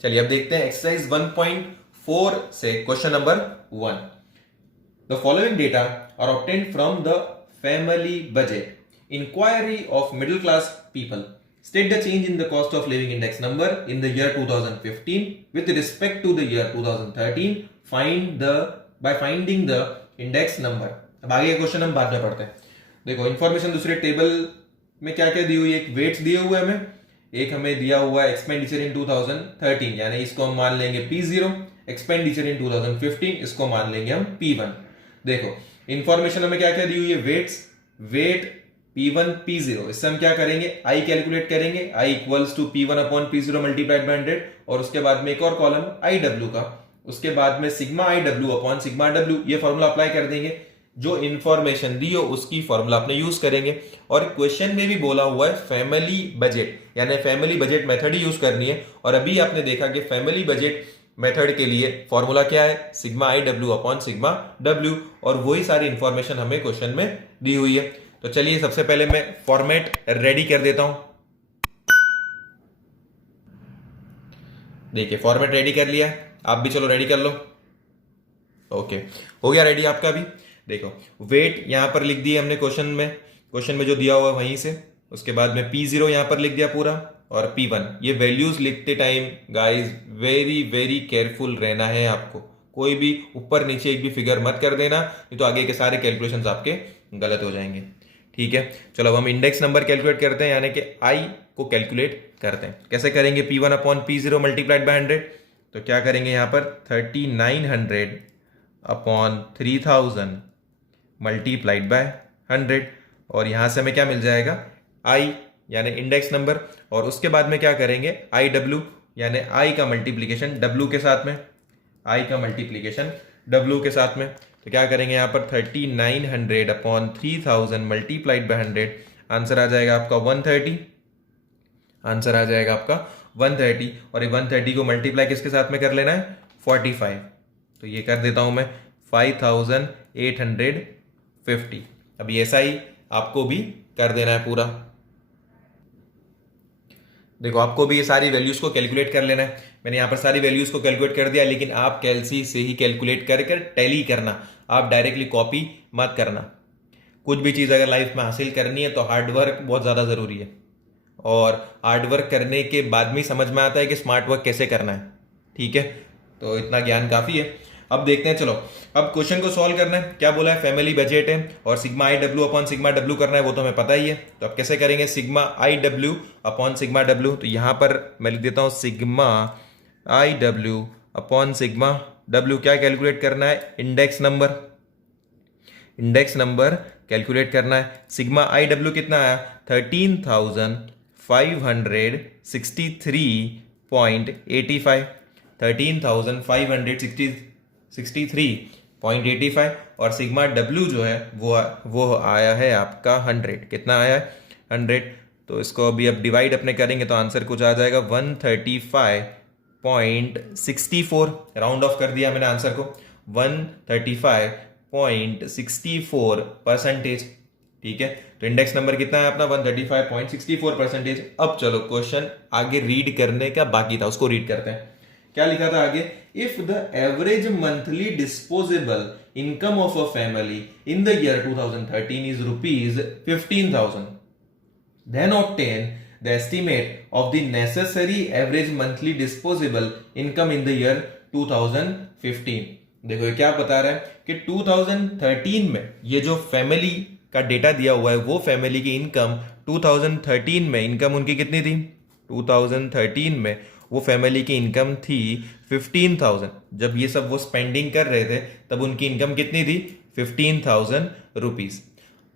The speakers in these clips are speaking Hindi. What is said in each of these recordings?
चलिए अब देखते हैं एक्सरसाइज 1.4 से question number 1। The following data are obtained from the family budget inquiry of middle class people. State the change in the cost of living index number in the year 2015 with respect to the year 2013. By finding the index number। अब आगे क्वेश्चन हम बाद में पढ़ते हैं। देखो इन्फॉर्मेशन दूसरे टेबल में क्या क्या दी हुई है, एक वेट्स दिए हुए हमें, एक हमें दिया हुआ है एक्सपेंडिचर इन 2013 यानी इसको हम मान लेंगे P0, एक्सपेंडिचर इन 2015 इसको मान लेंगे हम P1। देखो इन्फॉर्मेशन हमें क्या क्या दी हुई है, वेट P1 P0, इससे हम क्या करेंगे, I कैलकुलेट करेंगे, I equals to P1 upon P0 multiplied by 100 और उसके बाद में एक और कॉलम IW का, उसके बाद में sigma IW upon sigma W, ये फॉर्मूला अप्लाई कर देंगे। जो इंफॉर्मेशन दी हो उसकी फॉर्मूला अपने यूज करेंगे। और क्वेश्चन में भी बोला हुआ है फैमिली बजट यानी फैमिली बजट मेथड ही यूज करनी है। और अभी आपने देखा कि फैमिली बजट मेथड के लिए फॉर्मूला क्या है, sigma IW upon sigma W, और वही सारी इंफॉर्मेशन हमें क्वेश्चन में दी हुई है। तो चलिए सबसे पहले मैं फॉर्मेट रेडी कर देता हूं। देखिए फॉर्मेट रेडी कर लिया, आप भी चलो रेडी कर लो। ओके, हो गया रेडी आपका भी। देखो वेट यहां पर लिख दिया हमने क्वेश्चन में जो दिया हुआ है वहीं से, उसके बाद में P0 यहां पर लिख दिया पूरा, और P1। ये वैल्यूज लिखते time guys very very careful रहना है आपको, कोई भी ऊपर नीचे एक भी फिगर मत कर देना, नहीं तो आगे के सारे कैलकुलेशंस आपके गलत हो जाएंगे। ठीक है, चलो अब हम इंडेक्स नंबर कैलकुलेट करते हैं यानी कि I को कैलकुलेट करते हैं। कैसे करेंगे, P1 upon P0 multiplied by 100, तो क्या करेंगे यहाँ पर 3900 अपॉन 3000 मल्टीप्लाइड बाय 100, और यहां से हमें क्या मिल जाएगा, I यानी इंडेक्स नंबर, और उसके बाद में क्या करेंगे IW यानी I का मल्टीप्लीकेशन W के साथ में, I का मल्टीप्लीकेशन W के साथ में। तो क्या करेंगे यहाँ पर 3900 अपॉन 3000 मल्टीप्लाइड बाय 100, आंसर आ जाएगा आपका 130, आंसर आ जाएगा आपका 130, और ये 130 को मल्टीप्लाई किसके साथ में कर लेना है, 45। तो ये कर देता हूं मैं 5850। अब ऐसा ही आपको भी कर देना है पूरा। देखो आपको भी ये सारी वैल्यूज को कैलकुलेट कर लेना है। मैंने यहाँ पर सारी वैल्यूज को कैलकुलेट कर दिया, लेकिन आप कैलसी से ही कैलकुलेट कर कर टैली करना, आप डायरेक्टली कॉपी मत करना। कुछ भी चीज़ अगर लाइफ में हासिल करनी है तो हार्डवर्क बहुत ज़्यादा ज़रूरी है, और हार्डवर्क करने के बाद में समझ में आता है कि स्मार्ट वर्क कैसे करना है। ठीक है, तो इतना ज्ञान काफ़ी है। अब देखते हैं, चलो अब क्वेश्चन को सॉल्व करना है। क्या बोला है, फैमिली बजट है और sigma IW upon sigma W करना है, वो तो हमें पता ही है। तो अब कैसे करेंगे, sigma IW upon sigma W, तो यहां पर मैं लिख देता हूं sigma IW upon sigma W। क्या कैलकुलेट करना है, इंडेक्स नंबर कैलकुलेट करना है। सिग्मा IW कितना आया, 13,563.85, 13,563.85, और सिग्मा W जो है वो आया है आपका 100। कितना आया है, 100। तो इसको अभी अब डिवाइड अपने करेंगे तो आंसर कुछ आ जाएगा 135.64। राउंड ऑफ कर दिया मैंने आंसर को, 135.64%। ठीक है, तो इंडेक्स नंबर कितना है अपना, 135.64%। अब चलो क्वेश्चन आगे रीड करने का बाकी था, उसको रीड करते हैं। क्या लिखा था आगे, if the average monthly disposable income of a family in the year 2013 is ₹15,000, then obtain the estimate of the necessary average monthly disposable income in the year 2015। देखो ये क्या बता रहा है कि 2013 में ये जो फैमिली का डेटा दिया हुआ है, वो फैमिली की इनकम 2013 में इनकम उनकी कितनी थी, 2013 में वो फैमिली की इनकम थी 15,000। जब ये सब वो स्पेंडिंग कर रहे थे तब उनकी इनकम कितनी थी, 15,000 रुपीज।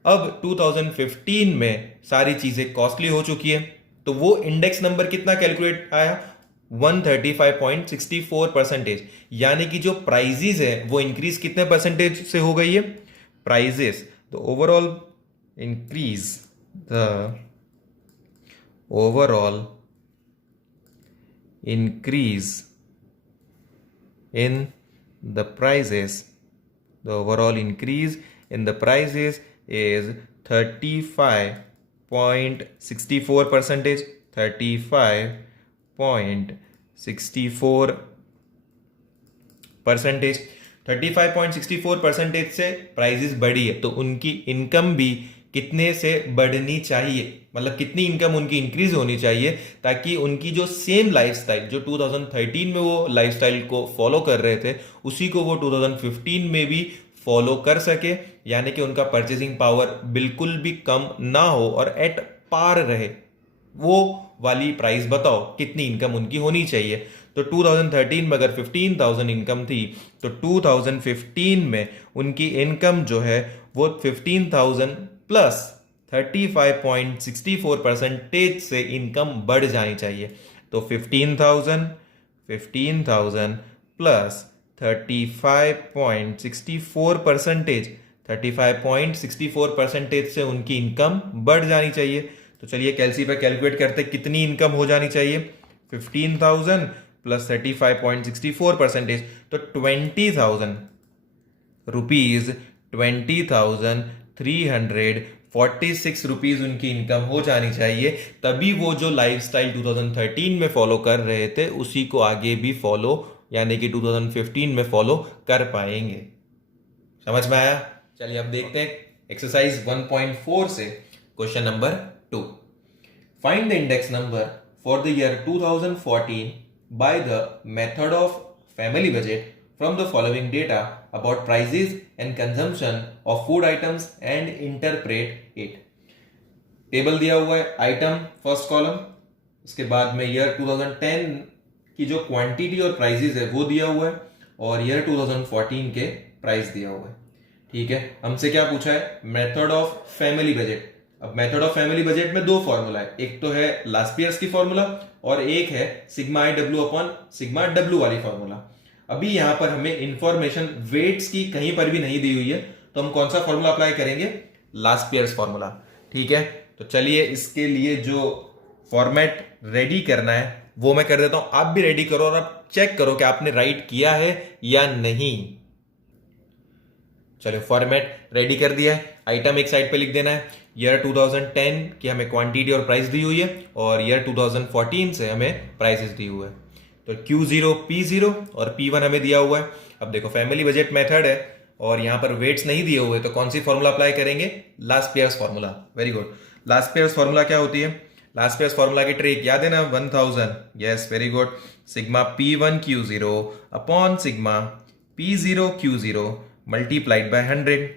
अब 2015 में सारी चीजें कॉस्टली हो चुकी है, तो वो इंडेक्स नंबर कितना कैलकुलेट आया, 135.64%। यानी कि जो प्राइजेस है वो इंक्रीज कितने परसेंटेज से हो गई है, prices, the overall increase, the overall increase in the prices, the overall increase in the prices is 35.64%, 35.64%। 35.64%, 35.64% से प्राइजेस बढ़ी है, तो उनकी इनकम भी कितने से बढ़नी चाहिए, मतलब कितनी इनकम उनकी इंक्रीज होनी चाहिए, ताकि उनकी जो सेम लाइफस्टाइल जो 2013 में वो लाइफस्टाइल को फॉलो कर रहे थे, उसी को वो 2015 में भी फॉलो कर सके, यानी कि उनका परचेसिंग पावर बिल्कुल भी कम ना हो और एट पार रहे। वो वाली प्राइस बताओ कितनी इनकम उनकी होनी चाहिए। तो 2013 में अगर 15,000 इनकम थी, तो 2015 में उनकी इनकम जो है वो 15,000 प्लस 35.64% से इनकम बढ़ जानी चाहिए। तो 15,000 प्लस 35.64% से उनकी इनकम बढ़ जानी चाहिए। तो चलिए कैलसी पे कैलकुलेट करते कितनी इनकम हो जानी चाहिए। 15,000 प्लस 35.64%, तो 20,000 रुपीज 20,346 रुपीज उनकी इनकम हो जानी चाहिए, तभी वो जो लाइफस्टाइल 2013 में फॉलो कर रहे थे उसी को आगे भी फॉलो, यानी कि 2015 में फॉलो कर पाएंगे। समझ में आया? चलिए अब देखते हैं एक्सरसाइज 1.4 से question number 2। Find the index number for the year 2014 bye the method of family budget from the following data about prices and consumption of food items and interpret it। Table दिया हुआ है, आइटम फर्स्ट कॉलम, उसके बाद में ईयर 2010 की जो क्वांटिटी और प्राइसेस है वो दिया हुआ है, और ईयर 2014 के प्राइस दिया हुआ है। ठीक है, हमसे क्या पूछा है? Method of family budget. अब मेथड ऑफ फैमिली बजट में दो फॉर्मूला है, एक तो है लास्ट ईयर्स की फॉर्मूला और एक है sigma I W upon sigma W वाली फॉर्मूला। अभी यहां पर हमें इंफॉर्मेशन वेट्स की कहीं पर भी नहीं दी हुई है, तो हम कौन सा फॉर्मूला अप्लाई करेंगे? Last years formula. ठीक है, तो चलिए इसके लिए जो फॉर्मेट रेडी करना है वो मैं कर देता हूं, आप भी रेडी करो और आप चेक करो कि आपने राइट किया है या नहीं। चलो फॉर्मेट रेडी कर दिया है, आइटम एक साइड पे लिख देना है, ईयर 2010 की हमें क्वांटिटी और प्राइस दी हुई है और ईयर 2014 से हमें प्राइसेस दी हुए हैं। तो Q0 P0 और P1 हमें दिया हुआ है। अब देखो फैमिली बजट मेथड है और यहां पर वेट्स नहीं दिए हुए, तो कौन सी फॉर्मूला अप्लाई करेंगे? Last years formula. Very good. Last years formula क्या होती है? लास्ट ईयर्स फॉर्मूला की ट्रिक याद है ना? 1000। Yes, very good. Sigma P1 Q0 upon sigma P0 Q0 multiplied by 100।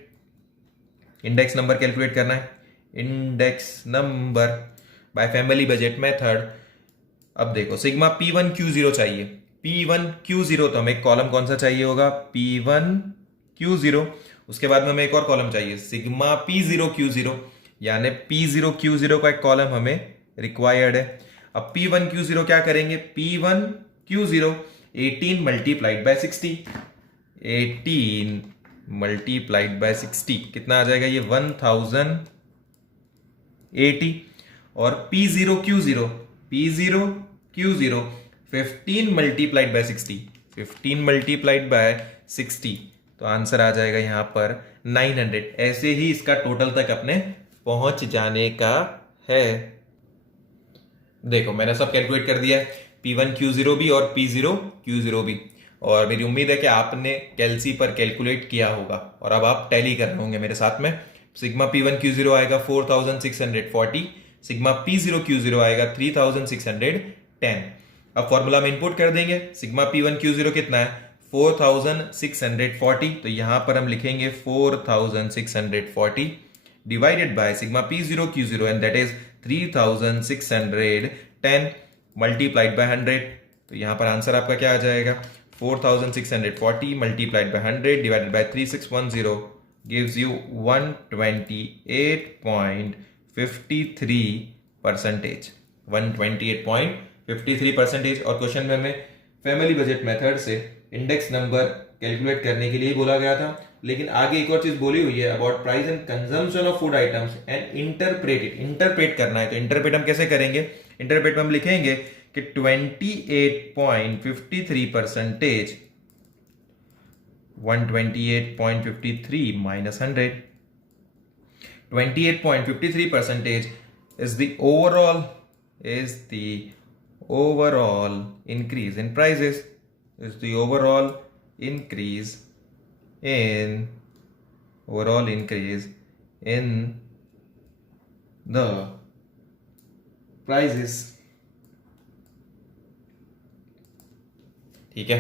Index number calculate करना है, index number bye family budget method. अब देखो सिग्मा P1 Q0 चाहिए, P1 Q0, तो हमें कॉलम कौन सा चाहिए होगा? P1 Q0। उसके बाद में हमें एक और कॉलम चाहिए सिग्मा P0 Q0, यानी P0 Q0 का एक कॉलम हमें रिक्वायर्ड है। अब P1 Q0 क्या करेंगे? P1 Q0 18 multiplied by 60, 18 multiplied by 60 कितना आ जाएगा? ये 1080। और P0 Q0 15 multiplied by 60, 15 multiplied by 60, तो आंसर आ जाएगा यहां पर 900। ऐसे ही इसका टोटल तक अपने पहुंच जाने का है। देखो मैंने सब कैलकुलेट कर दिया है, P1 Q0 भी और P0 Q0 भी, और मेरी उम्मीद है कि आपने कैलसी पर कैलकुलेट किया होगा और अब आप टैली कर रहे होंगे मेरे साथ में। सिग्मा P1 Q0 आएगा 4640, सिग्मा P0 Q0 आएगा 3610। अब फॉर्मूला में इनपुट कर देंगे, सिग्मा P1 Q0 कितना है? 4640, तो यहां पर हम लिखेंगे 4640 divided by sigma P0 Q0 and that is 3610 multiplied by 100। तो यहां पर आंसर आपका क्या आ जाएगा? 4640 multiplied by 100 divided by 3610 gives you 128.53%, 128.53%। और क्वेश्चन में हमें फैमिली बजट मेथड से इंडेक्स नंबर कैलकुलेट करने के लिए बोला गया था, लेकिन आगे एक और चीज बोली हुई है about price and consumption of food items and interpret it. Interpret करना है, तो इंटरप्रेट हम कैसे करेंगे? इंटरप्रेट में हम लिखेंगे कि 28.53%, 128.53 minus 100, 28.53% is the overall increase in prices, is the overall increase in the prices. ठीक है,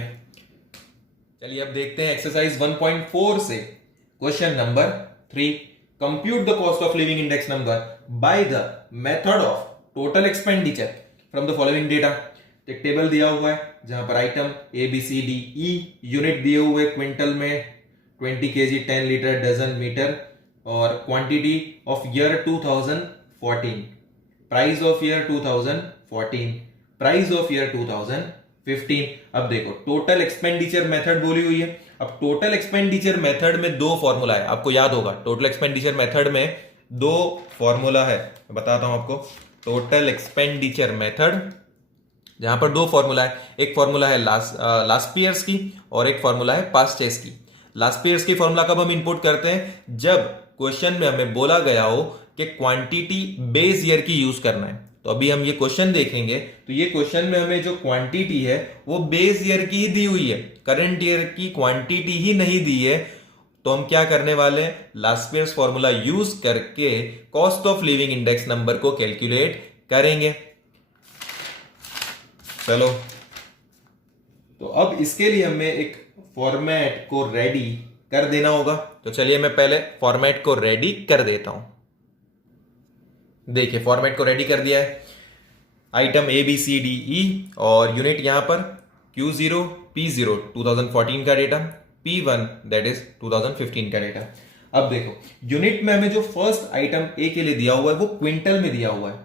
चलिए अब देखते हैं एक्सरसाइज 1.4 से question number 3. Compute the cost of living index number by the method of total expenditure from the following data. एक टेबल दिया हुआ है जहां पर item A B C D E, unit दिए हुए क्विंटल में 20 kg, 10 लीटर, डजन, मीटर, और quantity of year 2014, price of year 2014, price of year 2015. अब देखो टोटल एक्सपेंडिचर मेथड बोली हुई है. अब टोटल एक्सपेंडिचर मेथड में दो फॉर्मूला है, आपको याद होगा. टोटल एक्सपेंडिचर मेथड में दो फॉर्मूला है, बताता हूं आपको. टोटल एक्सपेंडिचर मेथड जहां पर दो फॉर्मूला है, एक फॉर्मूला है लास्ट ईयर्स की और एक फॉर्मूला है पास्ट ईयर्स की. लास्ट ईयर्स की फॉर्मूला कब हम इंपोर्ट करते हैं? जब क्वेश्चन में हमें बोला गया हो कि क्वांटिटी बेस ईयर की यूज करना है. तो अभी हम ये क्वेश्चन देखेंगे तो ये क्वेश्चन में हमें जो क्वांटिटी है वो बेस ईयर की ही दी हुई है, करंट ईयर की क्वांटिटी ही नहीं दी है. तो हम क्या करने वाले हैं? लास्ट ईयर्स फॉर्मूला यूज करके cost of living index number को कैलकुलेट करेंगे. चलो, तो अब इसके लिए हमें एक फॉर्मेट को रेडी कर देना होगा. तो चलिए मैं पहले फॉर्मेट को रेडी कर देता हूं. देखिए फॉर्मेट को रेडी कर दिया है. Item A B C D E और यूनिट यहां पर Q0 P0 2014 का डेटा, P1 दैट इज 2015 का डेटा. अब देखो यूनिट में हमें जो फर्स्ट आइटम ए के लिए दिया हुआ है वो क्विंटल में दिया हुआ है,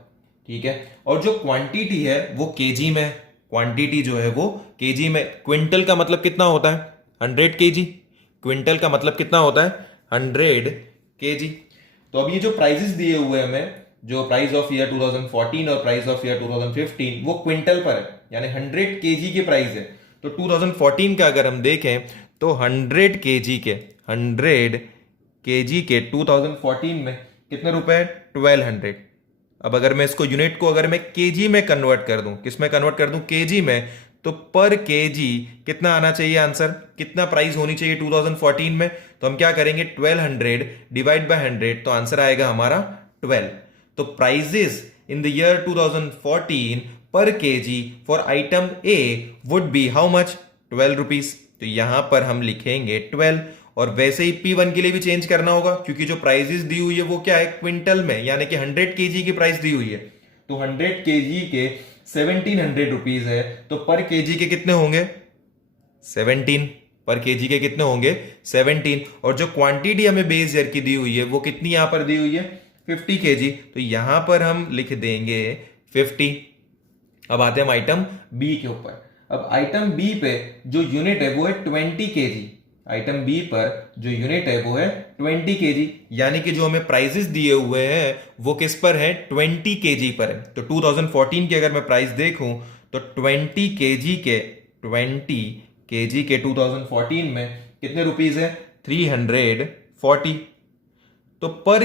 ठीक है, और जो क्वांटिटी है वो केजी में. क्वांटिटी जो है वो केजी में. क्विंटल का मतलब कितना होता है? 100 kg. क्विंटल का मतलब कितना होता है? 100 kg. तो अब ये जो प्राइसेस दिए हुए हैं हमें, जो प्राइस ऑफ ईयर 2014 और प्राइस ऑफ ईयर 2015, वो क्विंटल पर है, यानी 100 kg की प्राइस है. तो 2014 का अगर हम देखें तो 100 kg के 2014 में कितने रुपए? 1200. अब अगर मैं इसको यूनिट को अगर मैं केजी में कन्वर्ट कर दूं, किस में कन्वर्ट कर दूं? केजी में. तो पर केजी कितना आना चाहिए आंसर? कितना प्राइस होनी चाहिए 2014 में? तो हम क्या करेंगे? 1200 डिवाइड बाय 100, तो आंसर आएगा हमारा 12. तो प्राइजेस इन द ईयर 2014 पर KG for item A would be how much? 12 rupees. तो यहां पर हम लिखेंगे 12. और वैसे ही P1 के लिए भी चेंज करना होगा, क्योंकि जो प्राइजेस दी हुई है वो क्या है? क्विंटल में, यानी कि 100 kg की प्राइस दी हुई है. तो 100 kg के 1700 रुपीज है, तो पर केजी के कितने होंगे? 17. पर केजी के कितने होंगे? 17. और जो क्वांटिटी हमें बेस ईयर की दी हुई है वो कितनी यहां पर दी हुई है? 50 kg. तो यहां पर हम लिख देंगे 50. अब आते हैं हम आइटम बी के ऊपर. अब आइटम बी पे जो यूनिट है वो है 20 kg. आइटम बी पर जो यूनिट है वो है 20 kg, यानी कि जो हमें प्राइसेस दिए हुए हैं वो किस पर है? 20 kg पर है. तो 2014 की अगर मैं प्राइस देखूं तो 20 kg के 2014 में कितने रुपीस है? 340. तो पर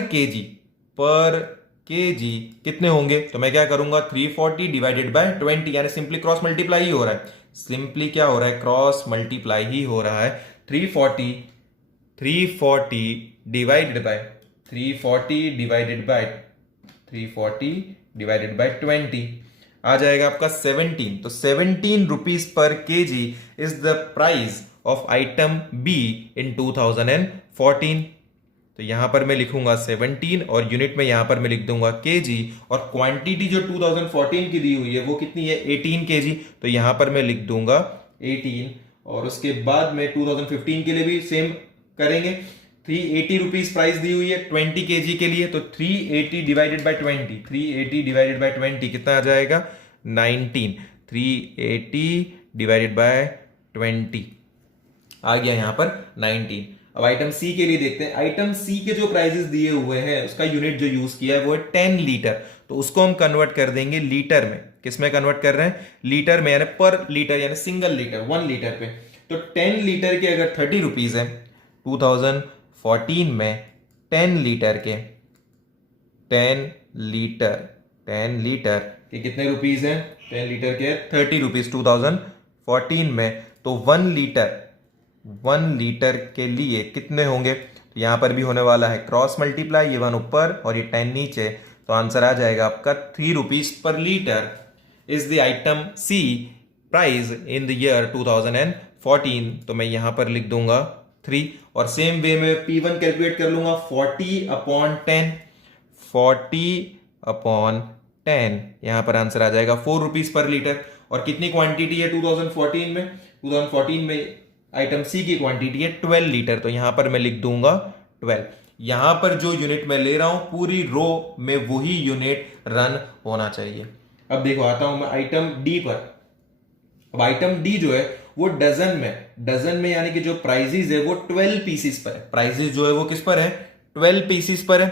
केजी कितने होंगे? तो मैं क्या करूंगा? 340 डिवाइडेड बाय 20, यानी सिंपली क्रॉस मल्टीप्लाई ही हो रहा है. सिंपली क्या हो रहा है? क्रॉस मल्टीप्लाई ही हो रहा है. 340 डिवाइडेड बाय 20 आ जाएगा आपका 17. तो 17 rupees per KG is the price of item be in 2014. तो यहां पर मैं लिखूंगा 17 और यूनिट में यहां पर मैं लिख दूंगा केजी. और क्वांटिटी जो 2014 की दी हुई है वो कितनी है? 18 केजी. तो यहां पर मैं लिख दूंगा 18. और उसके बाद में 2015 के लिए भी सेम करेंगे. 380 रुपीज प्राइस दी हुई है 20 kg के लिए. तो 380 डिवाइडेड बाय 20 कितना आ जाएगा? 19. 380 डिवाइडेड बाय 20 आ गया यहां पर 19. अब आइटम सी के लिए देखते हैं. आइटम सी के जो प्राइसेस दिए हुए हैं उसका यूनिट जो यूज किया है वो है 10 लीटर. तो उसको हम कन्वर्ट कर देंगे लीटर में. किस में कन्वर्ट कर रहे हैं? लीटर में, यानी पर लीटर, यानी सिंगल लीटर, 1 लीटर पे. तो 10 लीटर के अगर 30 रुपीज है 2014 में, 10 लीटर के कितने रुपीज हैं? 10 लीटर के 30 रुपीज 2014 में। तो 1 लीटर के लिए कितने होंगे? तो यहां पर भी होने वाला है क्रॉस मल्टीप्लाई, ये 1 ऊपर और ये 10 नीचे, तो आंसर आ जाएगा आपका 3 rupees per litre is the item C price in the year 2014। तो मैं यहां पर लिख दूंगा 3, और सेम वे में P1 कैलकुलेट कर लूंगा 40/10, 40/10, यहां पर आंसर आ जाएगा 4 रुपीज पर लीटर। और कितनी क्वांटिटी है 2014 में? 2014 में आइटम सी की क्वांटिटी है 12 लीटर, तो यहां पर मैं लिख दूंगा 12। यहां पर जो यूनिट मैं ले रहा हूं पूरी रो में वही यूनिट रन होना चाहिए। अब देखो आता हूं मैं आइटम डी पर। अब आइटम डी जो है वो डजन में यानी कि जो प्राइजेस है वो 12 पीसेस पर है। प्राइजेस जो है वो किस पर है? 12 पीसेस पर है।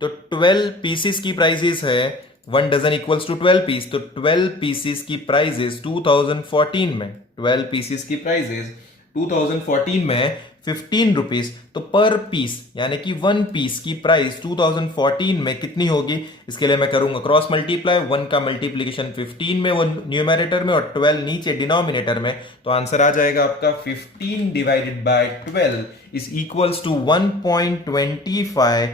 तो 12 पीसेस की प्राइजेस है 1 डजन इक्वल्स टू 12 पीस। तो 12 पीसेस की प्राइजेस 2014 में 12 पीसेस की प्राइजेस 2014 में 15 रुपीज। तो पर पीस यानी कि 1 पीस की प्राइस 2014 में कितनी होगी? इसके लिए मैं करूंगा क्रॉस मल्टीप्लाई, 1 का मल्टीप्लीकेशन 15 में वो न्यूमरेटर में और 12 नीचे डिनोमिनेटर में। तो आंसर आ जाएगा आपका 15 divided by 12 is equals to 1.25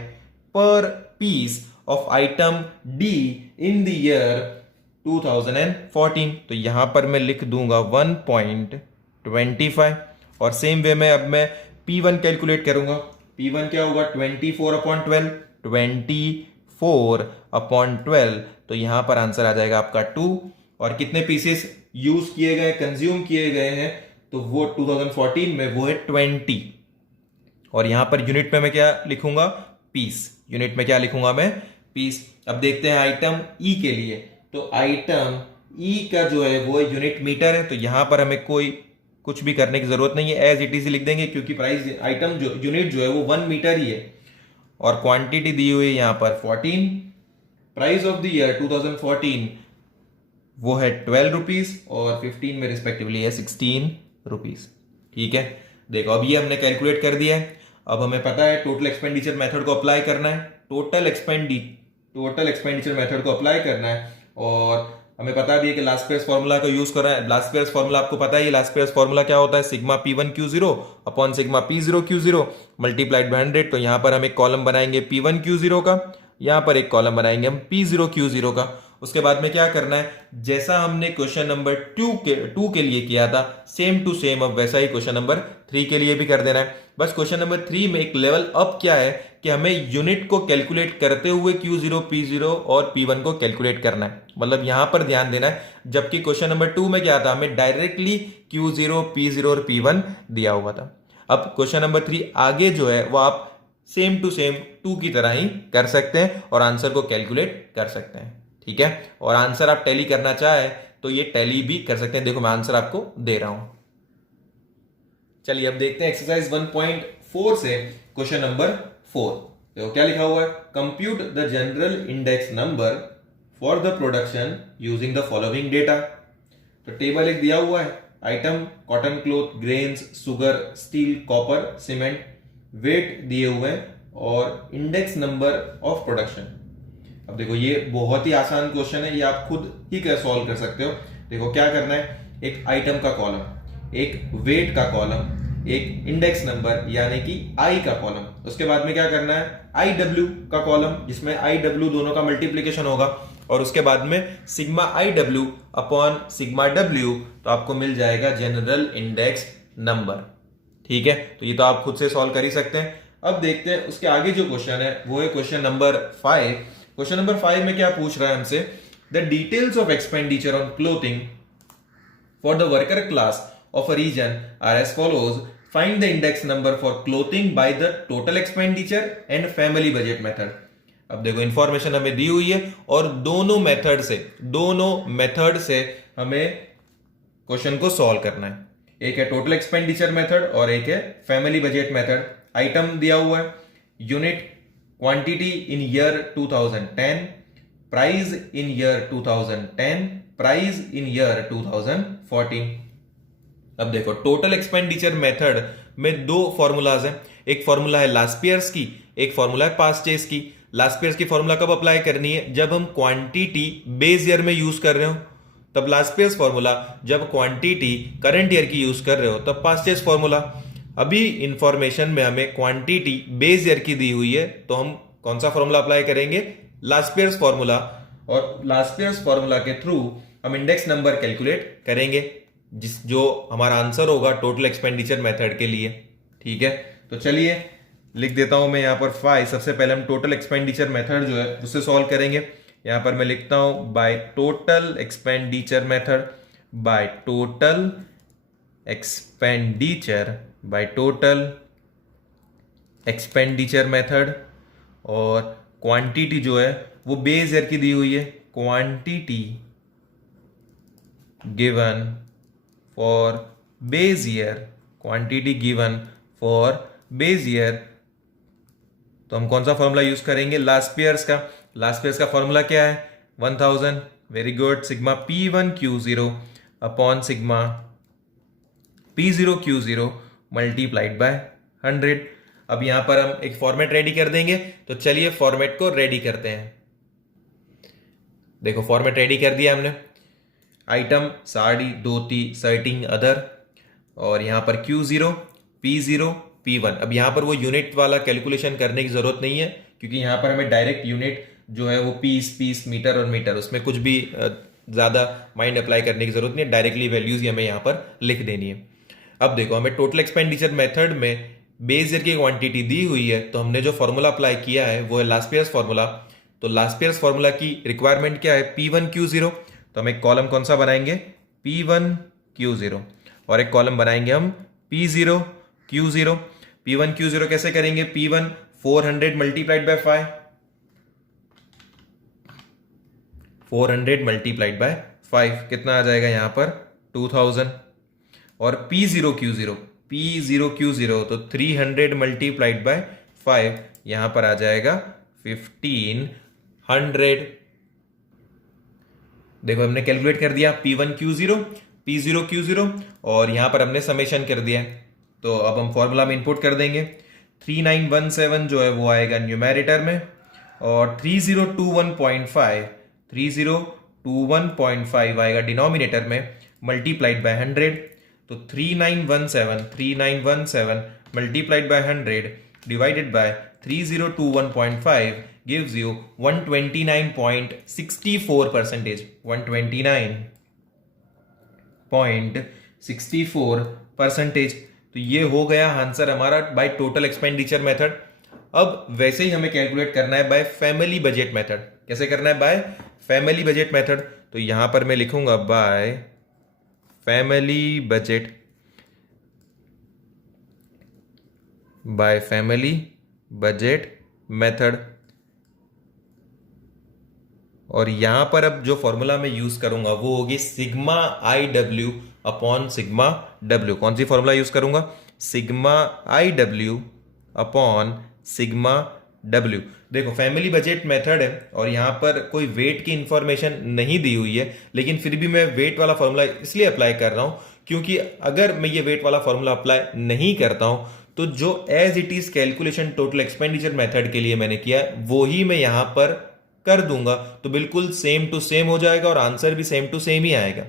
per piece of item D in the year 2014। तो यहां पर मैं लिख दूंगा 1.25, और सेम वे में अब मैं P1 कैलकुलेट करूंगा। P1 क्या होगा? 24/12, 24/12, तो यहां पर आंसर आ जाएगा आपका 2। और कितने पीसेस यूज किए गए, कंज्यूम किए गए हैं, तो वो 2014 में वो है 20। और यहां पर यूनिट में मैं क्या लिखूंगा? पीस। यूनिट में क्या लिखूंगा मैं? पीस। अब देखते हैं आइटम ई के लिए। तो आइटम ई का जो है वो यूनिट मीटर है, तो यहां पर हमें कोई कुछ भी करने की जरूरत नहीं है, एज इट इज लिख देंगे, क्योंकि प्राइस आइटम जो यूनिट जो है वो 1 मीटर ही है। और क्वांटिटी दी हुई है यहां पर 14। प्राइस ऑफ द ईयर 2014 वो है 12 रुपीज और 15 में रिस्पेक्टिवली है 16 रुपीज। ठीक है, देखो अब ये हमने कैलकुलेट कर दिया है। अब हमें पता है टोटल एक्सपेंडिचर मेथड को अप्लाई करना है। टोटल एक्सपेंडिचर मेथड को अप्लाई करना है, और हमें पता भी है कि लास्पेयर्स फॉर्मूला का यूज कर रहा है। लास्पेयर्स फॉर्मूला आपको पता है, लास्पेयर्स फॉर्मूला क्या होता है? Sigma P1 Q0 upon sigma P0 Q0 multiplied by 100। तो यहां पर हम एक कॉलम बनाएंगे P1 Q0 का, यहां पर एक कॉलम बनाएंगे हम P0 Q0 का। उसके बाद में क्या करना है, जैसा हमने क्वेश्चन नंबर 2 के लिए किया था सेम टू सेम अब वैसा ही क्वेश्चन नंबर 3 के लिए भी कर देना है। बस क्वेश्चन नंबर 3 में एक लेवल अप क्या है कि हमें यूनिट को कैलकुलेट करते हुए Q0 P0 और P1 को कैलकुलेट करना है। मतलब यहां पर ध्यान देना है, जबकि क्वेश्चन नंबर 2 में क्या था, हमें डायरेक्टली Q0 P0 और P1 दिया हुआ था। अब क्वेश्चन नंबर 3 आगे जो है वो आप सेम टू सेम 2 की तरह ही कर सकते हैं और आंसर को कैलकुलेट कर सकते हैं। ठीक है, और आंसर आप टैली करना चाहे तो ये टैली भी कर सकते हैं। देखो मैं आंसर आपको दे रहा हूं। चलिए अब देखते हैं एक्सरसाइज 1.4 से क्वेश्चन नंबर 4। देखो क्या लिखा हुआ है, compute the general index number for the production using the following data. तो टेबल एक दिया हुआ है, item cotton cloth, grains, sugar, steel, copper, cement, weight दिए हुए हैं और इंडेक्स नंबर ऑफ प्रोडक्शन। अब देखो ये बहुत ही आसान क्वेश्चन है, ये आप खुद ही सॉल्व कर सकते हो। देखो क्या करना है, एक आइटम का कॉलम, एक वेट का कॉलम, एक इंडेक्स नंबर यानी कि आई का कॉलम। उसके बाद में क्या करना है, आई डब्ल्यू का कॉलम जिसमें आई डब्ल्यू दोनों का मल्टीप्लीकेशन होगा, और उसके बाद में sigma I W upon sigma W, तो आपको मिल जाएगा जनरल इंडेक्स नंबर। ठीक है, तो ये तो आप खुद से सॉल्व कर ही सकते हैं। अब देखते हैं उसके आगे जो क्वेश्चन है वो है क्वेश्चन नंबर 5। क्वेश्चन नंबर 5 में क्या पूछ रहा है हमसे, the details of expenditure on clothing for the worker class of a region are as follows, find the index number for clothing by the total expenditure and family budget method. अब देखो इंफॉर्मेशन हमें दी हुई है और दोनों मेथड से हमें क्वेश्चन को सॉल्व करना है। एक है टोटल एक्सपेंडिचर मेथड और एक है फैमिली बजट मेथड। आइटम दिया हुआ है, unit, quantity in year 2010, price in year 2010, price in year 2014। अब देखो टोटल एक्सपेंडिचर मेथड में दो फॉर्मूलाज हैं, एक फॉर्मूला है लास्ट ईयर्स की, एक फॉर्मूला है पास्ट ईयर्स की। लास्ट ईयर्स की फॉर्मूला कब अप्लाई करनी है, जब हम क्वांटिटी बेस ईयर में यूज कर रहे हो तब लास्ट ईयर्स फॉर्मूला, जब क्वांटिटी करंट ईयर की यूज कर रहे हो तब पास्ट ईयर्स फॉर्मूला। अभी इंफॉर्मेशन में हमें क्वांटिटी बेस ईयर की दी हुई है, तो हम कौन सा फॉर्मूला अप्लाई करेंगे? Last years formula. और लास्ट ईयर्स फॉर्मूला के थ्रू हम इंडेक्स नंबर कैलकुलेट करेंगे, जो हमारा आंसर होगा टोटल एक्सपेंडिचर मेथड के लिए। ठीक है, तो चलिए लिख देता हूं मैं यहां पर 5। सबसे पहले हम टोटल एक्सपेंडिचर मेथड जो है उससे सॉल्व करेंगे। यहां पर मैं लिखता हूं by total expenditure method, by total expenditure, by total expenditure method. और क्वांटिटी जो है वो बेस ईयर की दी हुई है, quantity given for base year, quantity given for base year. तो हम कौन सा फॉर्मूला यूज करेंगे? लास्ट ईयर्स का। लास्ट ईयर्स का फॉर्मूला क्या है? 1000। Very good. Sigma P1 Q0 upon sigma P0 Q0 multiplied by 100। अब यहां पर हम एक फॉर्मेट रेडी कर देंगे, तो चलिए फॉर्मेट को रेडी करते हैं। देखो फॉर्मेट रेडी कर दिया हमने। आइटम साड़ी, धोती, शर्टिंग, अदर, और यहां पर Q0, P0, P1। अब यहां पर वो यूनिट वाला कैलकुलेशन करने की जरूरत नहीं है, क्योंकि यहां पर हमें डायरेक्ट यूनिट जो है वो पीस, मीटर और मीटर, उसमें कुछ भी ज्यादा माइंड अप्लाई करने की जरूरत नहीं है। डायरेक्टली वैल्यूज ही हमें यहां पर लिख देनी है। अब देखो हमें टोटल एक्सपेंडिचर मेथड में बेस ईयर की क्वांटिटी दी हुई है, तो हमने जो फॉर्मूला अप्लाई किया है वो है लास्ट ईयर्स फॉर्मूला। तो लास्ट ईयर्स फॉर्मूला की रिक्वायरमेंट क्या है? P1 Q0। तो हम एक कॉलम कौन सा बनाएंगे? P1 Q0, और एक कॉलम बनाएंगे हम P0 Q0। P1 Q0 कैसे करेंगे? P1 400 multiplied by 5, 400 multiplied by 5 कितना आ जाएगा यहां पर? 2000। और P0 Q0, P0 Q0 तो 300 मल्टीप्लाइड बाय 5, यहां पर आ जाएगा 1500। देखो हमने कैलकुलेट कर दिया P1 Q0, P0 Q0, और यहां पर हमने समेशन कर दिया। तो अब हम फॉर्मूला में इंपुट कर देंगे। 3917 जो है वो आएगा न्यूमेरेटर में, और 3021.5 आएगा डिनोमिनेटर में, मल्टीप्लाइड बाय 100। तो 3917 multiplied by 100 divided by 3021.5 gives you 129.64%, 129.64%। तो ये हो गया आंसर हमारा बाय टोटल एक्सपेंडिचर मेथड। अब वैसे ही हमें कैलकुलेट करना है बाय फैमिली बजट मेथड। कैसे करना है? By family budget method. तो यहां पर मैं लिखूंगा by family budget, by family budget method. और यहां पर अब जो फॉर्मूला मैं यूज करूंगा वो होगी sigma IW upon sigma W। कौन सी फॉर्मूला यूज करूंगा? Sigma IW upon sigma W। देखो फैमिली बजट मेथड है और यहां पर कोई वेट की इंफॉर्मेशन नहीं दी हुई है, लेकिन फिर भी मैं वेट वाला फॉर्मूला इसलिए अप्लाई कर रहा हूं क्योंकि अगर मैं ये वेट वाला फॉर्मूला अप्लाई नहीं करता हूं तो जो as it is calculation total expenditure method के लिए मैंने किया वो ही मैं यहां पर कर दूंगा, तो बिल्कुल सेम टू सेम हो जाएगा और आंसर भी सेम टू सेम ही आएगा।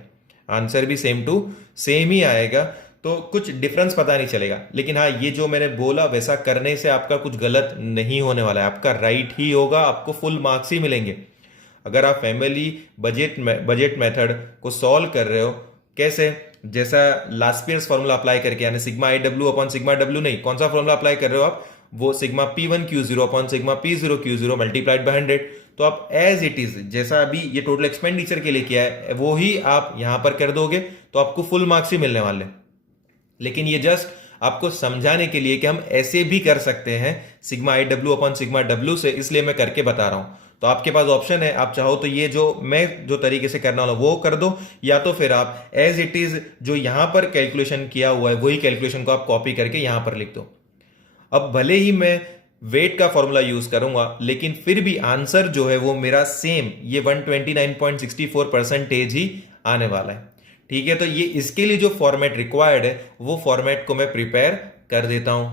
आंसर भी सेम टू सेम ही आएगा, तो कुछ डिफरेंस पता नहीं चलेगा। लेकिन हाँ, ये जो मैंने बोला वैसा करने से आपका कुछ गलत नहीं होने वाला है, आपका राइट ही होगा, आपको फुल मार्क्स ही मिलेंगे। अगर आप फैमिली बजट मेथड को सॉल्व कर रहे हो, कैसे? जैसा लास्ट ईयर्स फॉर्मूला अप्लाई करके, यानी sigma IW upon sigma W नहीं, कौन सा फॉर्मूला अप्लाई कर रहे हो आप? वो sigma P1 Q0 upon sigma P0 Q0 multiplied by 100। तो आप एज इट इज जैसा अभी ये टोटल एक्सपेंडिचर के लिए किया है वो ही आप यहां पर कर दोगे, तो आपको फुल मार्क्स ही मिलने वाले। लेकिन ये जस्ट आपको समझाने के लिए कि हम ऐसे भी कर सकते हैं sigma IW upon sigma W से, इसलिए मैं करके बता रहा हूं। तो आपके पास ऑप्शन है, आप चाहो तो ये जो मैं जो तरीके से करना वाला वो कर दो, या तो फिर आप एज इट इज जो यहां पर कैलकुलेशन किया हुआ है वही कैलकुलेशन को आप कॉपी करके यहां पर लिख दो। अब भले ही मैं वेट का फॉर्मूला यूज करूंगा, लेकिन फिर भी आंसर जो है वो मेरा सेम ये 129.64% ही आने वाला है। ठीक है, तो ये इसके लिए जो फॉर्मेट रिक्वायर्ड है वो फॉर्मेट को मैं प्रिपेयर कर देता हूं।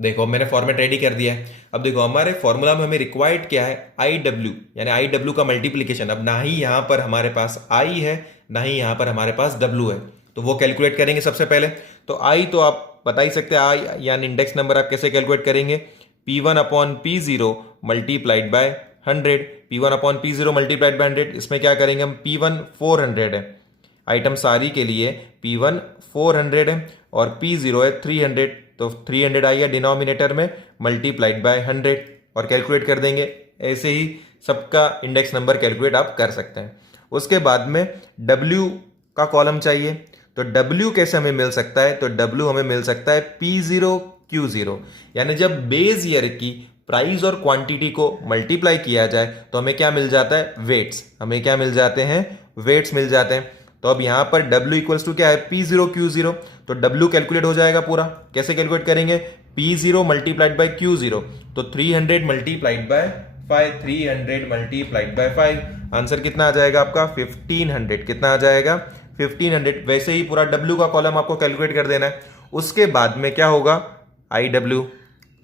देखो मैंने फॉर्मेट रेडी कर दिया है। अब देखो हमारे फॉर्मूला में हमें रिक्वायर्ड क्या है, आई डब्ल्यू, यानी आई डब्ल्यू का मल्टीप्लीकेशन। अब ना ही यहाँ पर हमारे पास आई है, ना ही यहाँ पर हमारे पास डब्ल्यू है, तो वो कैलकुलेट करेंगे सबसे पहले। तो आई तो आप बता ही सकते हैं, आई यानी इंडेक्स नंबर आप कैसे कैलकुलेट करेंगे, P1 upon P0 multiplied by 100। P1 upon P0 multiplied by 100, इसमें क्या करेंगे हम, P1 400 है, आइटम सारी के लिए P1 400 है और P0 है 300, तो 300 आएगा डिनोमिनेटर में मल्टीप्लाइड बाय 100 और कैलकुलेट कर देंगे। ऐसे ही सबका इंडेक्स नंबर कैलकुलेट आप कर सकते हैं। उसके बाद में W का कॉलम चाहिए, तो W कैसे हमें मिल सकता है, तो W हमें मिल सकता है P0 Q0, यानी जब बेस ईयर की प्राइस और क्वांटिटी को मल्टीप्लाई किया जाए तो हमें क्या मिल जाता है, वेट्स। हमें क्या मिल जाते हैं, वेट्स मिल जाते हैं। तो अब यहां पर W इक्वल्स टू क्या है, P0 Q0, तो W कैलकुलेट हो जाएगा पूरा। कैसे कैलकुलेट करेंगे, P0 मल्टीप्लाइड बाय Q0, तो 300 multiplied by 5, 300 multiplied by 5, answer कितना आ जाएगा आपका 1500। कितना आ जाएगा 1500। वैसे ही पूरा W का कॉलम आपको कैलकुलेट कर देना है। उसके बाद में क्या होगा, IW,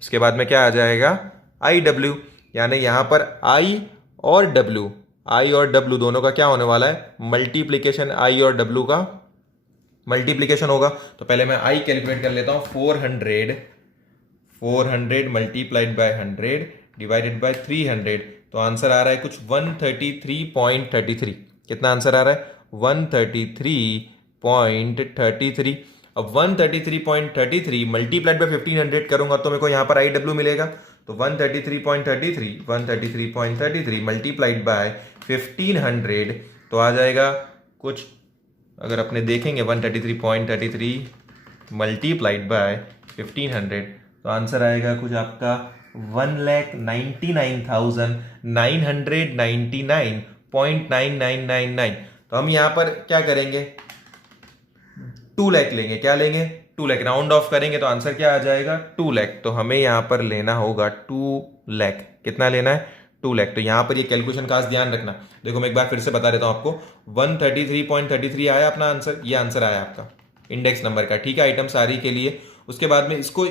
उसके बाद में क्या आ जाएगा IW, यानी यहां पर I और W दोनों का क्या होने वाला है, मल्टीप्लीकेशन। I और W का मल्टीप्लीकेशन होगा। तो पहले मैं I कैलकुलेट कर लेता हूं, 400 मल्टीप्लाइड बाय 100 डिवाइडेड बाय 300, तो आंसर आ रहा है कुछ 133.33। कितना आंसर आ रहा है, 133.33। अब 133.33 मल्टीप्लाइड बाय 1500 करूंगा तो मेरे को यहां पर IW मिलेगा। तो 133.33 मल्टीप्लाइड बाय 1500, तो आ जाएगा कुछ, अगर अपने देखेंगे 133.33 मल्टीप्लाइड बाय 1500, तो आंसर आएगा कुछ आपका 1,99,999.9999। तो हम यहां पर क्या करेंगे, 2 लाख लेंगे। क्या लेंगे, 2 लाख, राउंड ऑफ करेंगे तो आंसर क्या आ जाएगा, 2 लाख। तो हमें यहां पर लेना होगा 2 लाख। कितना लेना है, 2 लाख। तो यहां पर ये कैलकुलेशन का ध्यान रखना। देखो मैं एक बार फिर से बता देता हूं आपको, 133.33 आया अपना आंसर, ये आंसर आया आपका इंडेक्स नंबर का, ठीक है, आइटम सारी के लिए। उसके बाद में इसको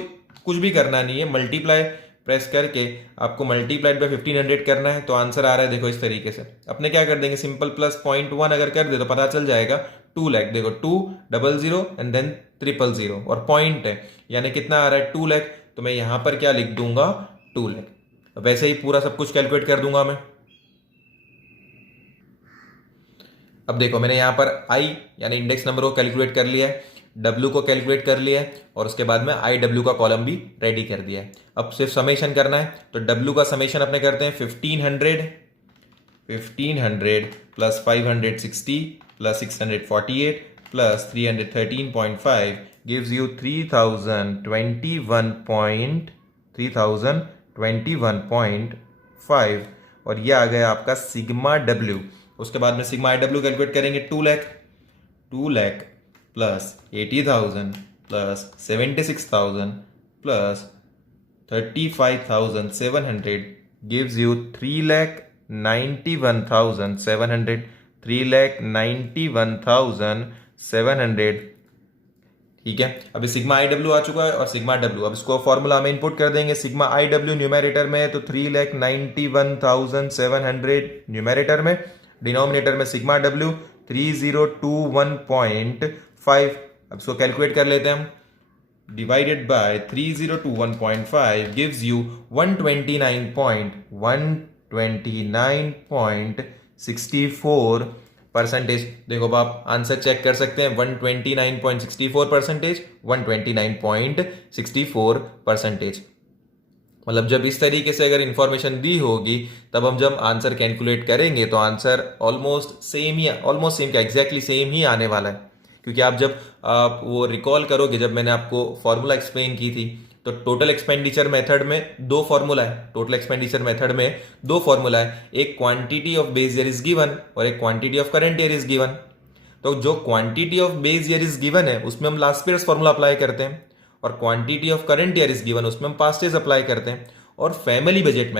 कुछ भी करना नहीं है, मल्टीप्लाई प्रेस करके आपको मल्टीप्लाइड बाय 1500 करना है, तो आंसर आ रहा है देखो इस तरीके से। अपने क्या कर देंगे, सिंपल प्लस 0.1 अगर कर दे तो पता चल जाएगा 2 लाख। देखो 200 एंड देन 000 और पॉइंट है, यानी कितना आ रहा है 2 लाख। तो मैं यहां पर क्या लिख दूंगा, 2 लाख। वैसे ही पूरा सब कुछ कैलकुलेट कर दूंगा मैं। अब देखो मैंने यहां पर आई यानी इंडेक्स नंबर को कैलकुलेट कर लिया है, W को कैलकुलेट कर लिया है और उसके बाद में IW का कॉलम भी रेडी कर दिया है। अब सिर्फ समेशन करना है, तो W का समेशन अपने करते हैं 1500 plus 560 plus 648 plus 313.5 gives you 3021.5 और ये आ गया आपका सिग्मा W। उसके बाद में सिग्मा IW कैलकुलेट करेंगे, 2 lakh plus 80,000 plus 76,000 plus 35,700 gives you 3,91,700, 3,91,700। ठीक है, अभी सिग्मा IW आ चुका है और सिग्मा W। अब इसको फॉर्मूला में इंपुट कर देंगे। सिग्मा IW न्यूमेरेटर में है तो 3,91,700 न्यूमेरेटर में, डिनोमिनेटर में सिग्मा W 3021.5। अब इसको कैलकुलेट कर लेते हैं हम, डिवाइडेड बाय 3021.5 गिव्स यू 129.64%। देखो अब आप आंसर चेक कर सकते हैं, 129.64%, 129.64%। मतलब जब इस तरीके से अगर इंफॉर्मेशन दी होगी तब हम जब आंसर कैलकुलेट करेंगे तो आंसर ऑलमोस्ट सेम क्या एग्जैक्टली सेम ही आने वाला है। क्योंकि आप जब आप वो रिकॉल करोगे, जब मैंने आपको फॉर्मूला एक्सप्लेन की थी, तो टोटल एक्सपेंडिचर मेथड में 2 फॉर्मूला है। टोटल एक्सपेंडिचर मेथड में 2 फॉर्मूला है, एक quantity of base year is given और एक quantity of current year is given. तो जो quantity of base year is given है उसमें हम लास्ट ईयर फॉर्मूला अप्लाई करते हैं और quantity of current year is given उसमें हम पास्ट ईयर अप्लाई करते हैं। और फैमिली बजट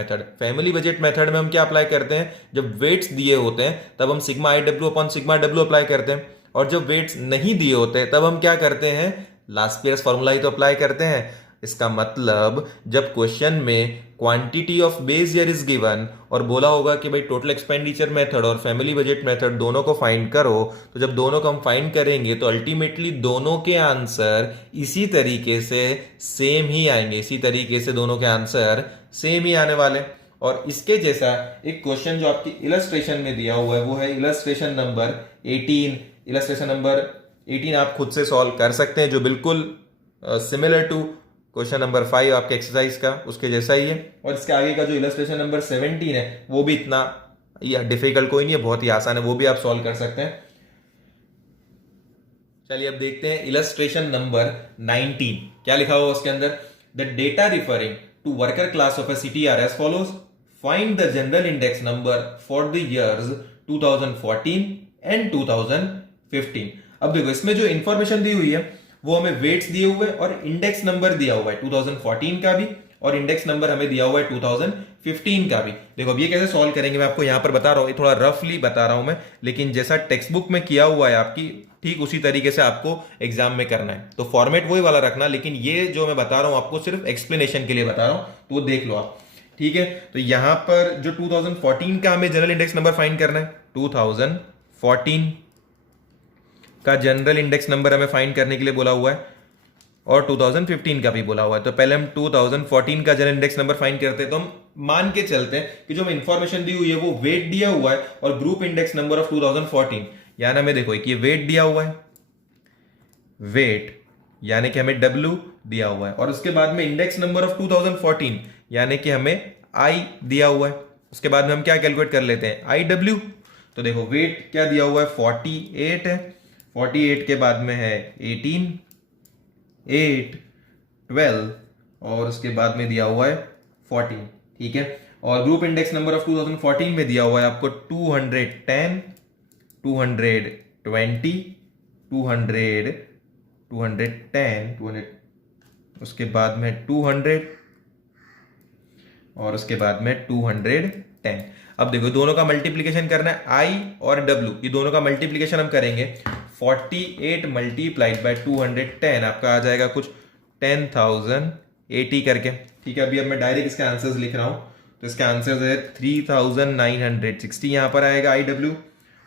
मेथड में हम क्या अप्लाई करते हैं, जब वेट्स दिए होते हैं तब हम sigma IW upon sigma W apply करते हैं, और जब वेट्स नहीं दिए होते तब हम क्या करते हैं, लास्ट ईयर फॉर्मूला ही तो अप्लाई करते हैं। इसका मतलब जब क्वेश्चन में quantity of base year is given और बोला होगा कि भाई टोटल एक्सपेंडिचर मेथड और फैमिली बजट मेथड दोनों को फाइंड करो, तो जब दोनों को हम फाइंड करेंगे तो अल्टीमेटली दोनों के आंसर इसी तरीके से सेम ही आएंगे, इसी तरीके से दोनों के आंसर सेम ही आने वाले। और इसके जैसा एक क्वेश्चन जो आपकी इलस्ट्रेशन में दिया हुआ है वो है इलस्ट्रेशन नंबर 18। इलस्ट्रेशन नंबर 18 आप खुद से सॉल्व कर सकते हैं, जो बिल्कुल सिमिलर टू क्वेश्चन नंबर 5 आपके एक्सरसाइज का उसके जैसा ही है। और इसके आगे का जो इलस्ट्रेशन नंबर 17 है वो भी इतना डिफिकल्ट कोई नहीं है, बहुत ही आसान है, वो भी आप सॉल्व कर सकते हैं। चलिए अब देखते हैं इलस्ट्रेशन नंबर 19 क्या लिखा हुआ उसके अंदर। The data referring to worker class of a city are as follows. Find the general index number for the years 2014 and 2015। अब देखो इसमें जो इंफॉर्मेशन दी हुई है वो हमें वेट्स दिए हुए और इंडेक्स नंबर दिया हुआ है 2014 का भी, और इंडेक्स नंबर हमें दिया हुआ है 2015 का भी। देखो अब ये कैसे सॉल्व करेंगे मैं आपको यहां पर बता रहा हूं, थोड़ा रफली बता रहा हूं मैं, लेकिन जैसा टेक्स्ट बुक में किया हुआ है आपकी ठीक उसी तरीके से आपको एग्जाम में करना है। तो फॉर्मेट वही वाला रखना, लेकिन ये जो मैं बता रहा हूं आपको सिर्फ एक्सप्लेनेशन के लिए बता रहा हूं, तो वो देख लो आप। ठीक है, तो यहां पर जो 2014 का हमें जनरल इंडेक्स नंबर फाइंड करना है, 2014 का जनरल इंडेक्स नंबर हमें फाइंड करने के लिए बोला हुआ है, और 2015 का भी बोला हुआ है। तो पहले हम 2014 का जनरल इंडेक्स नंबर फाइंड करते हैं। तो हम मान के चलते हैं कि जो हमें इंफॉर्मेशन दी हुई है वो वेट दिया हुआ है और ग्रुप इंडेक्स नंबर ऑफ 2014, यानी हमें देखो कि वेट दिया हुआ है, वेट यानी कि हमें W दिया हुआ है, और उसके बाद में इंडेक्स नंबर ऑफ 2014 यानी कि हमें I दिया हुआ है। उसके बाद में हम क्या कैलकुलेट कर लेते हैं, IW। तो देखो वेट क्या दिया हुआ है, 48 है, 48 के बाद में है 18, 8, 12 और उसके बाद में दिया हुआ है 14। ठीक है, और ग्रुप इंडेक्स नंबर ऑफ 2014 में दिया हुआ है आपको 210, 220, 210, उसके बाद में 200 और उसके बाद में 210। अब देखो दोनों का मल्टीप्लीकेशन करना है, I और W, ये दोनों का मल्टीप्लीकेशन हम करेंगे। 48 मल्टीप्लाइड बाय 210 आपका आ जाएगा कुछ 10,080 करके। ठीक है, अभी अब मैं डायरेक्ट इसके आंसर्स लिख रहा हूं, तो इसका आंसर है 3,960 यहां पर आएगा IW।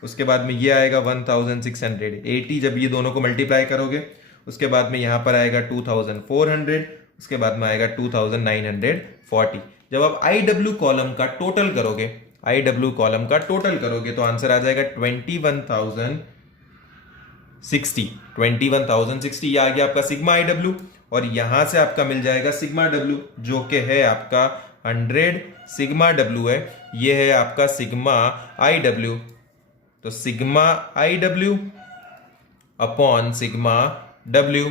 उसके बाद में ये आएगा 1,680, जब ये दोनों को मल्टीप्लाई करोगे। उसके बाद में यहां पर आएगा 2,400, उसके बाद में आएगा 2,940। जब आप IW कॉलम का टोटल करोगे, IW कॉलम का टोटल करोगे तो आंसर आ जाएगा 21,060। 21,060 ये आ गया आपका सिग्मा IW, और यहां से आपका मिल जाएगा सिग्मा W जो कि है आपका 100 सिग्मा W है, ये है आपका सिग्मा IW। तो sigma IW upon sigma W,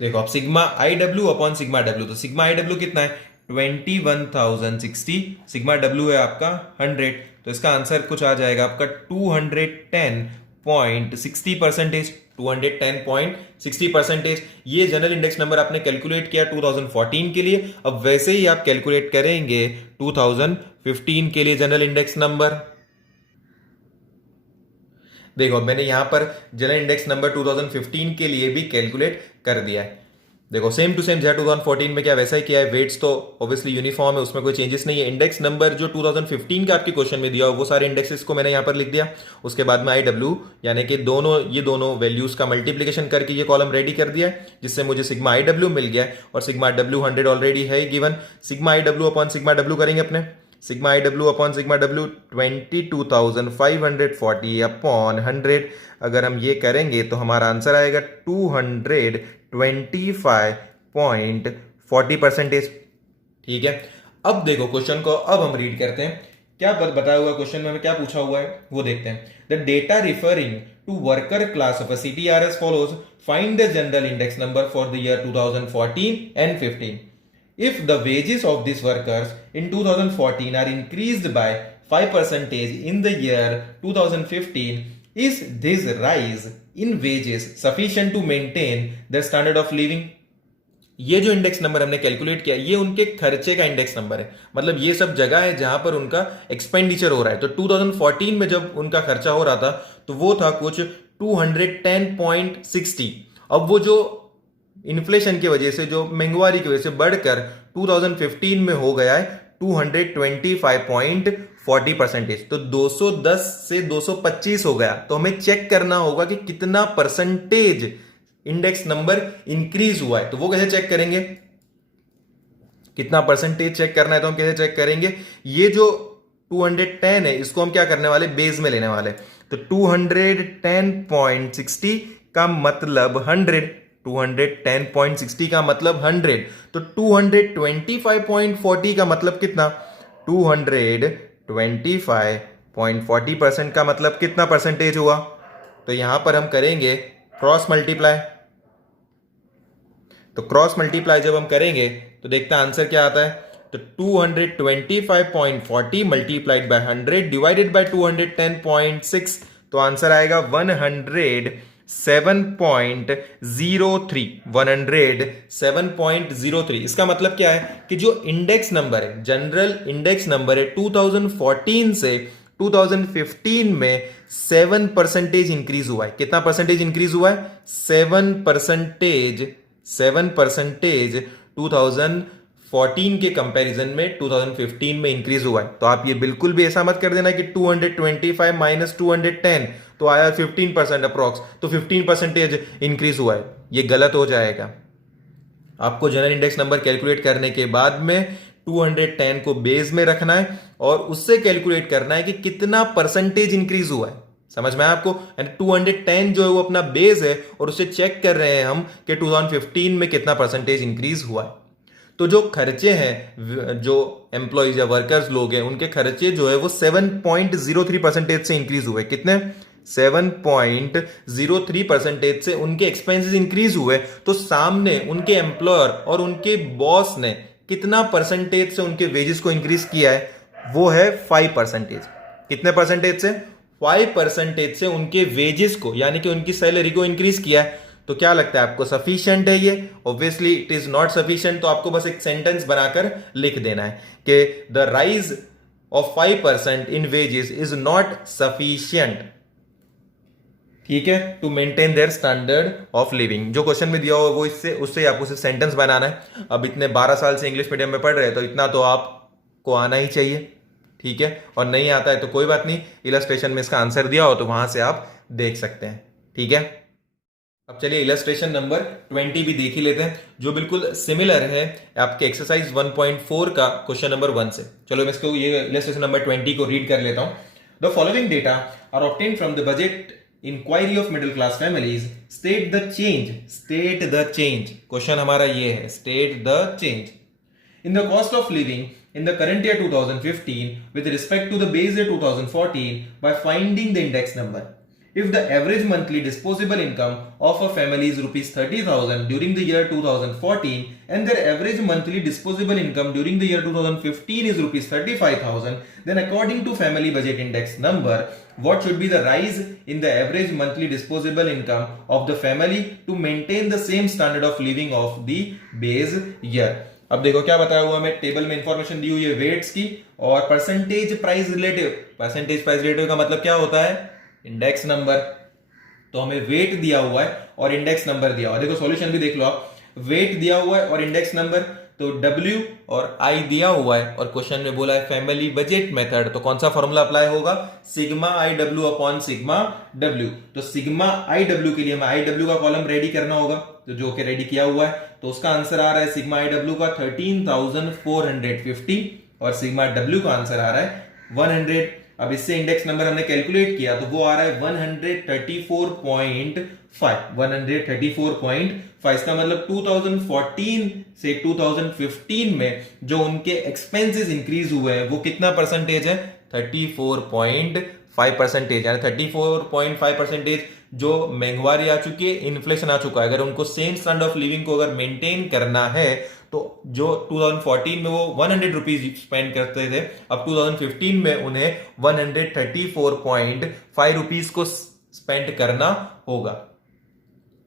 देखो अब sigma IW upon sigma W, तो सिग्मा IW कितना है 21,060, सिग्मा W है आपका 100, तो इसका आंसर कुछ आ जाएगा आपका 210.60%। 210.60%। ये जनरल इंडेक्स नंबर आपने कैलकुलेट किया 2014 के लिए, अब वैसे ही आप कैलकुलेट करेंगे 2015 के लिए जनरल इंडेक्स नंबर। देखो मैंने यहां पर जनरल इंडेक्स नंबर 2015 के लिए भी कैलकुलेट कर दिया है। देखो सेम टू सेम जैसे 2014 में क्या वैसा ही किया है, वेट्स तो ऑब्वियसली यूनिफॉर्म है, उसमें कोई चेंजेस नहीं है। इंडेक्स नंबर जो 2015 का आपके क्वेश्चन में दिया हो वो सारे इंडेक्सेस को मैंने यहां पर लिख दिया। उसके बाद में IW यानी कि ये दोनों वैल्यूज का मल्टीप्लीकेशन करके ये कॉलम रेडी कर दिया है, जिससे मुझे सिग्मा IW मिल गया है, और सिग्मा W 100 ऑलरेडी है given. Sigma IW upon sigma W करेंगे अपने, sigma IW upon sigma W 22,540 upon 100। अगर हम ये करेंगे तो हमारा आंसर आएगा 225.40%। ठीक है, अब देखो क्वेश्चन को अब हम रीड करते हैं, क्या बताया हुआ क्वेश्चन में हमें क्या पूछा हुआ है वो देखते हैं। The data referring to worker class of a city are as follows. Find the general index number for the year 2014 and 15. If the wages of these workers in 2014 are increased by 5% in the year 2015, is this rise in wages sufficient to maintain their standard of living? ये जो इंडेक्स नंबर हमने कैलकुलेट किया ये उनके खर्चे का इंडेक्स नंबर है, मतलब ये सब जगह है जहां पर उनका एक्सपेंडिचर हो रहा है। तो 2014 में जब उनका खर्चा हो रहा था तो वो था कुछ 210.60। अब वो जो इन्फ्लेशन की वजह से, जो महंगाई की वजह से बढ़कर 2015 में हो गया है 225.40%। तो 210 से 225 हो गया। तो हमें चेक करना होगा कि कितना परसेंटेज इंडेक्स नंबर इंक्रीज हुआ है। तो वो कैसे चेक करेंगे, कितना परसेंटेज चेक करना है तो हम कैसे चेक करेंगे, ये जो 210 है इसको हम क्या करने वाले, बेस में लेने वाले। तो 210.60 का मतलब 100, 210.60 का मतलब 100। तो 225.40 का मतलब कितना, 225.40% का मतलब कितना परसेंटेज हुआ। तो यहां पर हम करेंगे क्रॉस मल्टीप्लाई। तो क्रॉस मल्टीप्लाई जब हम करेंगे तो देखते हैं आंसर क्या आता है। तो 225.40 मल्टीप्लाइड बाय 100 डिवाइडेड बाय 210.6, तो आंसर आएगा 107.03। 107.03। इसका मतलब क्या है कि जो इंडेक्स नंबर है, जनरल इंडेक्स नंबर है, 2014 से 2015 में 7% इंक्रीज हुआ है। कितना परसेंटेज इंक्रीज हुआ है, 7%। 2014 के कंपैरिजन में 2015 में इंक्रीज हुआ है। तो आप ये बिल्कुल भी ऐसा मत कर देना कि 225 माइनस 210 तो आया 15% अप्रॉक्स, तो 15% इंक्रीज हुआ है, ये गलत हो जाएगा। आपको जनरल इंडेक्स नंबर कैलकुलेट करने के बाद में 210 को बेस में रखना है और उससे कैलकुलेट करना है कि कितना परसेंटेज इंक्रीज हुआ है। समझ में आपको, 210 जो है वो अपना बेस है और उसे चेक कर रहे हैं हम कि 2015 में कितना परसेंटेज इंक्रीज हुआ है। तो जो खर्चे हैं, जो एम्प्लॉयज या वर्कर्स लोग हैं, उनके खर्चे जो है वो 7.03% से इंक्रीज हुए। कितने, 7.03% से उनके एक्सपेंसेस इंक्रीज हुए। तो सामने उनके एम्प्लॉयर और उनके बॉस ने कितना परसेंटेज से उनके वेजेस को इंक्रीज किया है, वो है 5%। कितने परसेंटेज से, 5% से उनके वेजेस को, यानी कि उनकी सैलरी को इंक्रीज किया है। तो क्या लगता है आपको, सफिशिएंट है ये? Obviously it is not sufficient. तो आपको बस एक सेंटेंस बनाकर लिख देना है कि the rise of 5% in wages is not sufficient, ठीक है, to maintain their standard of living. जो क्वेश्चन में दिया हुआ वो इससे उससे आपको सिर्फ सेंटेंस बनाना है। अब इतने 12 साल से इंग्लिश मीडियम में पढ़ रहे हैं तो इतना तो आपको आना ही चाहिए, ठीक है। और नहीं आता है तो कोई बात नहीं, इलस्ट्रेशन में इसका आंसर दिया हो तो वहां से आप देख सकते हैं, ठीक है। अब चलिए इलस्ट्रेशन नंबर 20 भी देख ही लेते हैं, जो बिल्कुल सिमिलर है आपके एक्सरसाइज 1.4 का क्वेश्चन नंबर 1 से। चलो मैं इसको, ये इलस्ट्रेशन नंबर 20 को रीड कर लेता हूं। The following data are obtained from the budget inquiry of middle class families. State the change. Question हमारा ये है, state the change in the cost of living in the current year 2015 with respect to the base year 2014 by finding the index number. If the average monthly disposable income of a family is rupees 30,000 during the year 2014 and their average monthly disposable income during the year 2015 is rupees 35,000, then according to family budget index number, what should be the rise in the average monthly disposable income of the family to maintain the same standard of living of the base year? अब देखो क्या बताया हुआ, हमें टेबल में इंफॉर्मेशन दी हुई है वेट्स की और percentage price relative. Percentage price relative का मतलब क्या होता है, इंडेक्स नंबर। तो हमें वेट दिया हुआ है और इंडेक्स नंबर दिया हुआ है। देखो सॉल्यूशन भी देख लो आप, वेट दिया हुआ है और इंडेक्स नंबर, तो W और I दिया हुआ है और क्वेश्चन में बोला है फैमिली बजट मेथड। तो कौन सा फॉर्मूला अप्लाई होगा, sigma IW upon sigma W। तो सिग्मा IW के लिए हमें IW का कॉलम रेडी करना होगा, तो जो कि रेडी किया हुआ है। तो उसका आंसर आ रहा है सिग्मा IW का 13,450 और सिग्मा W का आंसर आ रहा है 100। अब इससे इंडेक्स नंबर हमने कैलकुलेट किया तो वो आ रहा है 134.5। 134.5 इसका मतलब 2014 से 2015 में जो उनके एक्सपेंसेस इंक्रीज हुए हैं वो कितना परसेंटेज है, 34.5%। यानी 34.5% जो महंगाई आ चुकी है, इन्फ्लेशन आ चुका है, अगर उनको सेम स्टैंडर्ड ऑफ लिविंग को अगर मेंटेन करना है तो जो 2014 में वो 100 रुपीज स्पेंड करते थे, अब 2015 में उन्हें 134.5 रुपीज को स्पेंड करना होगा,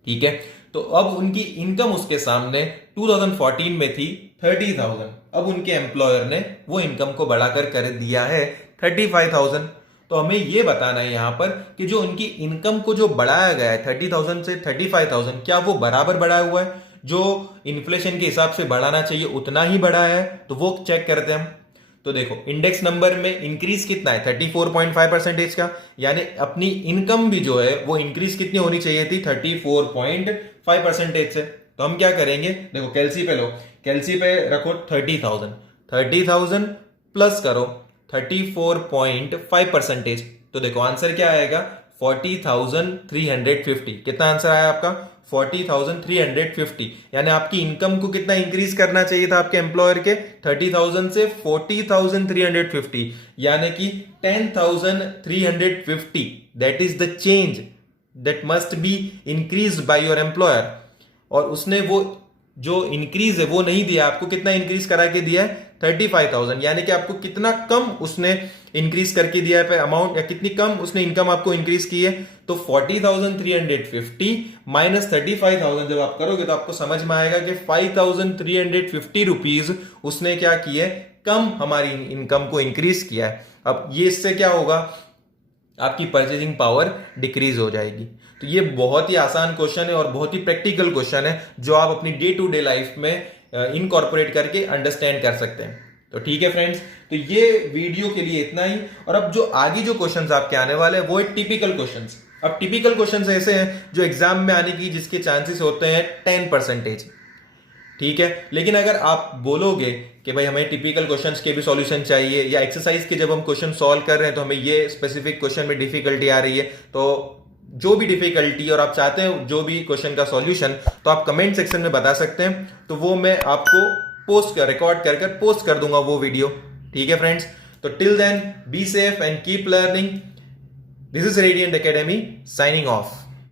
ठीक है। तो अब उनकी इनकम उसके सामने 2014 में थी 30,000, अब उनके एम्प्लॉयर ने वो इनकम को बढ़ाकर कर दिया है 35,000। तो हमें ये बताना है यहां पर कि जो उनकी इनकम को जो बढ़ाया गया है 30,000 से 35,000, क्या वो बराबर बढ़ाया हुआ है। जो इन्फ्लेशन के हिसाब से बढ़ाना चाहिए उतना ही बढ़ा है, तो वो चेक करते हैं हम। तो देखो इंडेक्स नंबर में इंक्रीज कितना है 34.5% का, यानी अपनी इनकम भी जो है वो इंक्रीज कितनी होनी चाहिए थी 34.5% से। तो हम क्या करेंगे, देखो कैलसी पे लो, कैलसी पे रखो 30,000 प्लस करो 34.5%, तो देखो आंसर क्या आएगा 40,350। कितना आंसर आया आपका 40,350, यानी आपकी इनकम को कितना इंक्रीज करना चाहिए था आपके एम्प्लॉयर के 30,000 से 40,350, यानी कि 10,350। That is the change that must be increase by your employer. और उसने वो जो इंक्रीज है वो नहीं दिया आपको, कितना इंक्रीज करा के दिया है 35,000, यानी कि आपको कितना कम उसने इंक्रीज करके दिया है अमाउंट, या कितनी कम उसने इनकम आपको इंक्रीज की है। तो 40,350 माइनस 35,000 जब आप करोगे तो आपको समझ में आएगा कि 5,350 रुपीज उसने क्या किया है, कम हमारी इनकम को इंक्रीज किया है। अब ये इससे क्या होगा, आपकी परचेजिंग पावर डिक्रीज हो जाएगी। तो ये बहुत ही आसान क्वेश्चन है और बहुत ही प्रैक्टिकल क्वेश्चन है जो आप अपनी डे टू डे लाइफ में इनकॉर्पोरेट करके अंडरस्टैंड कर सकते हैं। तो ठीक है फ्रेंड्स, तो ये वीडियो के लिए इतना ही। और अब जो आगे जो क्वेश्चंस आपके आने वाले हैं वो है टिपिकल क्वेश्चंस। अब टिपिकल क्वेश्चंस ऐसे हैं जो एग्जाम में आने की जिसके चांसेस होते हैं 10%। ठीक है, लेकिन अगर आप बोलोगे कि भाई हमें टिपिकल क्वेश्चंस के भी सॉल्यूशन चाहिए, या एक्सरसाइज के जब हम क्वेश्चन सॉल्व कर रहे हैं तो हमें ये स्पेसिफिक क्वेश्चन में डिफिकल्टी आ रही है, तो जो भी डिफिकल्टी और आप चाहते हैं जो भी क्वेश्चन का सॉल्यूशन, तो आप कमेंट सेक्शन में बता सकते हैं, तो वो मैं आपको पोस्ट कर रिकॉर्ड कर पोस्ट कर दूंगा वो वीडियो। ठीक है फ्रेंड्स, तो till then be safe and keep learning. This is Radiant Academy signing of.